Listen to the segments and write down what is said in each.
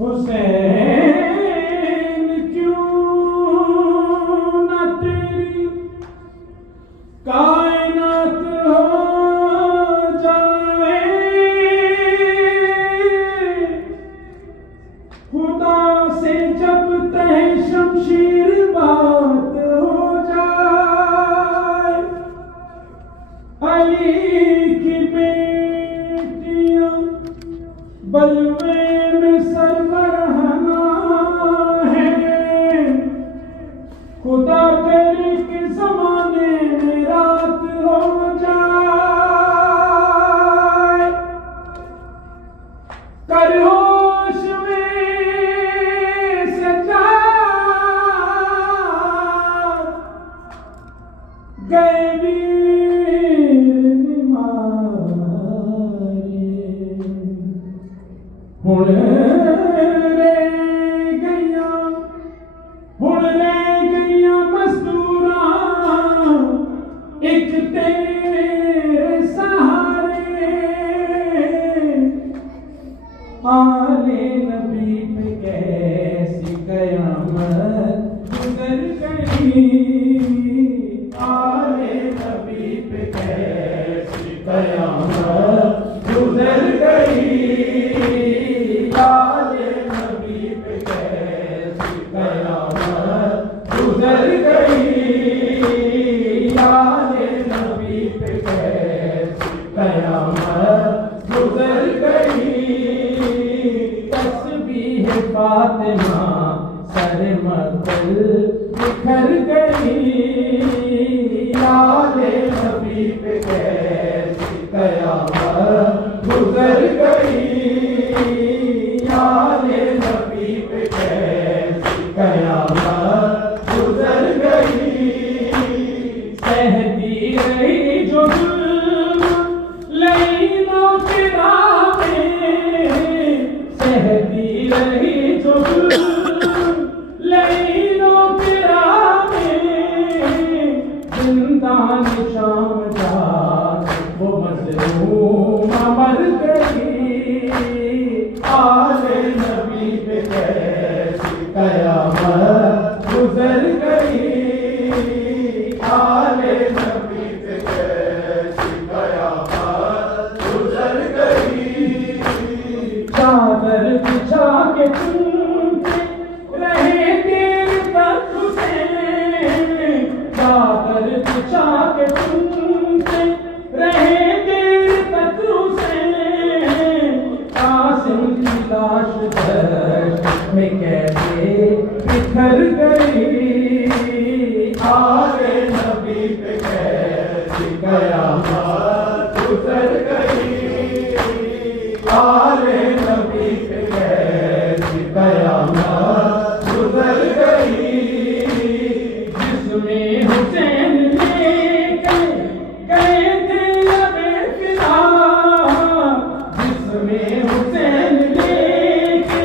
हुसैन क्यों न तेरी कायनात हो जाए, खुदा से जब तह शमशीर बात हो जाए। अली की बेटियां बलवे में सरवरहना है, खुदा करे के जमाने में रात हो जाए। कर होश में सजा गए वीर निमारे, हुण रह गईया मजदूरां एक तेरे सहारे। आले नबी पे कैसी कयामत गुजर गई, आले नबी पे कैसी कयामत गुजर गई, आले नबी पे कैसी कयामत गुजर गई, आले नबी पे कैसी कयामत गुजर गई। तस्बीह फातिमा सर मक़ल बिखर गई, आले नबी पे कैसी कयामत गुजर गई, आले नबी पे कैसी कयामत गुजर गई। सहती रही जो जुल्म लईनों के राह में, सहती रही जो जुल्म लईनों के राह में, जिंदान शाम जाग वो मजलूम मर गई, आले नबी पे कैसी कयामत गुजर गई, आले नबी पे कैसी कयामत गुजर गई। चादर बिछा के चूमते रहे देर तक हुसैन, चादर बिछा के चूमते रहे देर तक हुसैन, कासिम की लाश दश्त में कैसे बिखर गई, आले नबी पे कैसी कयामत गुजर गई, आले नबी पे कैसी कयामत गुजर गई। जिसमें हुसैन लेकर गए थे लबे फिदा, जिसमें हुसैन लेके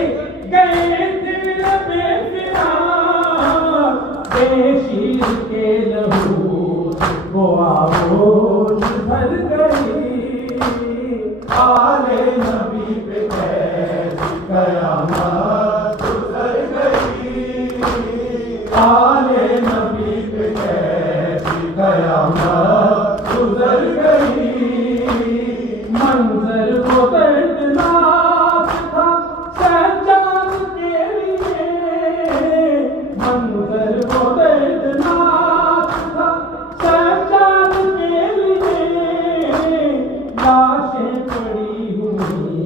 गए थे लबे फिदा, बेशीर के लहू वो आगोश भर गई, आले नबी पे कैसी कयामत गुजर गई, आले नबी पे कैसी कयामत गुजर गई। मंजर वो दर्दनाक था सज्जाद के लिए, मंजर वो दर्दनाक था सज्जाद के लिए, लाशें पड़ी हुई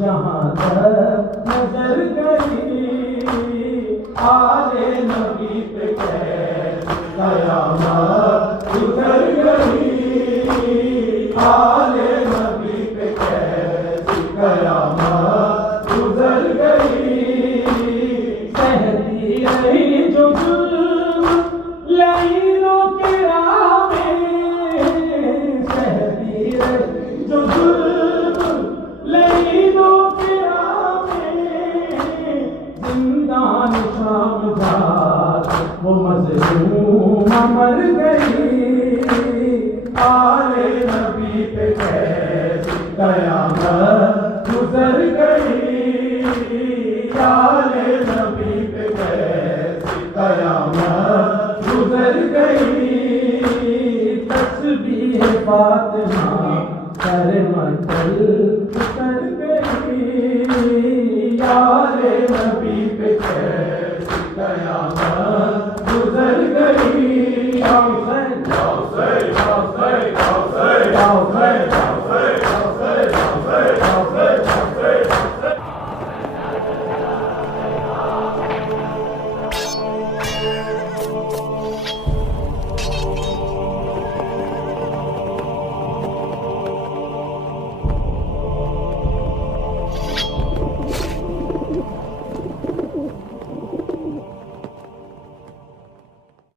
जहाँ तक नजर गई, आले नबी पे कैसी कयामत गुजर गई, आले नबी पे कैसी कयामत गुजर गई। सहती रही जो जुल्म लईनों के राह में, सहती रही जो जुल्म लईनों के राह में, जिंदान शाम जाग वो मजलूम मर गई, आले नबी पे कैसी कयामत गुजर गई, याले नबी पे कैसी कयामत गुजर गई। तस्बीह फातिमा कर मचल कर गई, याले नबी पे कैसी कयामत